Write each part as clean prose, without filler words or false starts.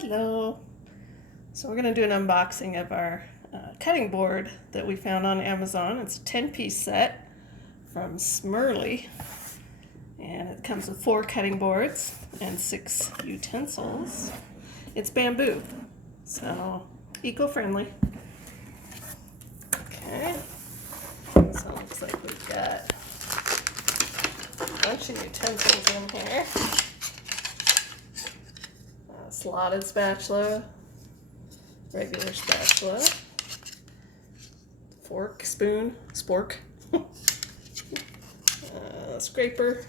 Hello. So we're going to do an unboxing of our cutting board that we found on Amazon. It's a 10-piece set from SMiRLY, and it comes with 4 cutting boards and 6 utensils. It's bamboo, so eco-friendly. Okay, so it looks like we've got a bunch of utensils in here. Slotted spatula, regular spatula, fork, spoon, spork, scraper.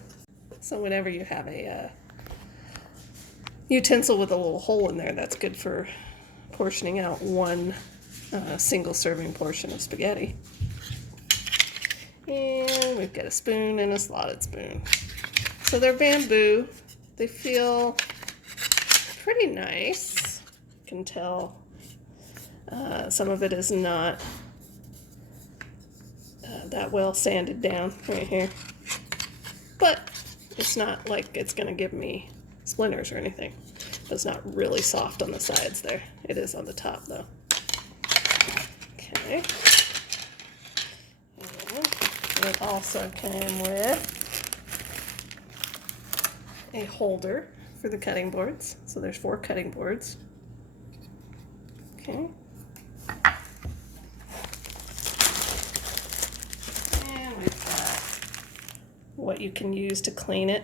So whenever you have a utensil with a little hole in there, that's good for portioning out one single serving portion of spaghetti. And we've got a spoon and a slotted spoon. So they're bamboo. They feel pretty nice. You can tell some of it is not that well sanded down right here, but it's not like it's going to give me splinters or anything. It's not really soft on the sides there. It is on the top though. Okay. And it also came with a holder for the cutting boards. So there's 4 cutting boards. Okay. And we've got what you can use to clean it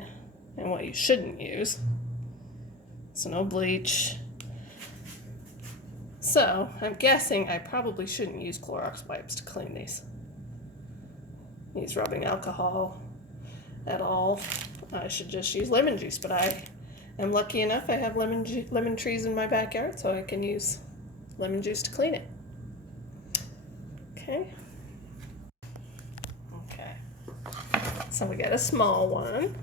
and what you shouldn't use. So no bleach. So I'm guessing I probably shouldn't use Clorox wipes to clean these. Use rubbing alcohol at all. I should just use lemon juice, but I am lucky enough I have lemon trees in my backyard, so I can use lemon juice to clean it. Okay. So we got a small one.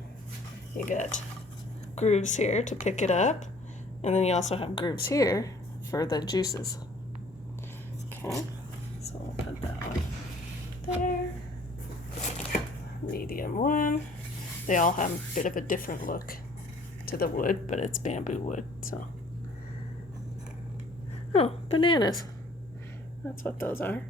You got grooves here to pick it up, and then you also have grooves here for the juices. Okay, so we'll put that one there. Medium one. They all have a bit of a different look to the wood, but it's bamboo wood, so. Oh, bananas. That's what those are.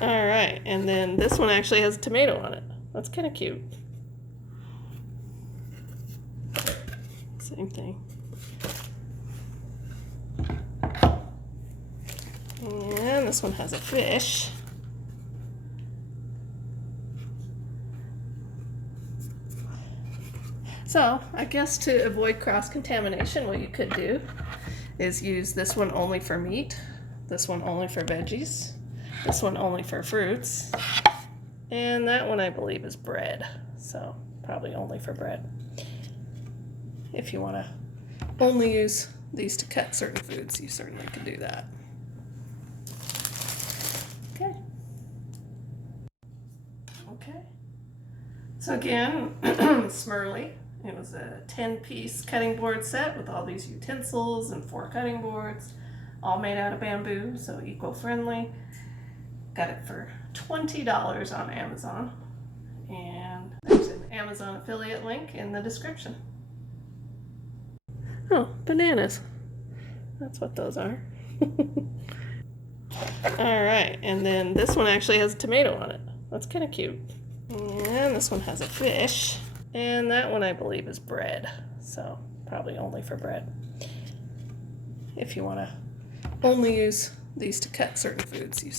All right, and then this one actually has a tomato on it. That's kind of cute. Same thing. And this one has a fish. So I guess to avoid cross-contamination, what you could do is use this one only for meat, this one only for veggies, this one only for fruits, and that one I believe is bread, so probably only for bread. If you want to only use these to cut certain foods, you certainly can do that. Okay. So again, SMiRLY. It was a 10-piece cutting board set with all these utensils and 4 cutting boards, all made out of bamboo, so eco-friendly. Got it for $20 on Amazon, and there's an Amazon affiliate link in the description. Oh, bananas. That's what those are. All right, and then this one actually has a tomato on it. That's kind of cute. And this one has a fish, and that one I believe is bread, so probably only for bread. If you want to only use these to cut certain foods, you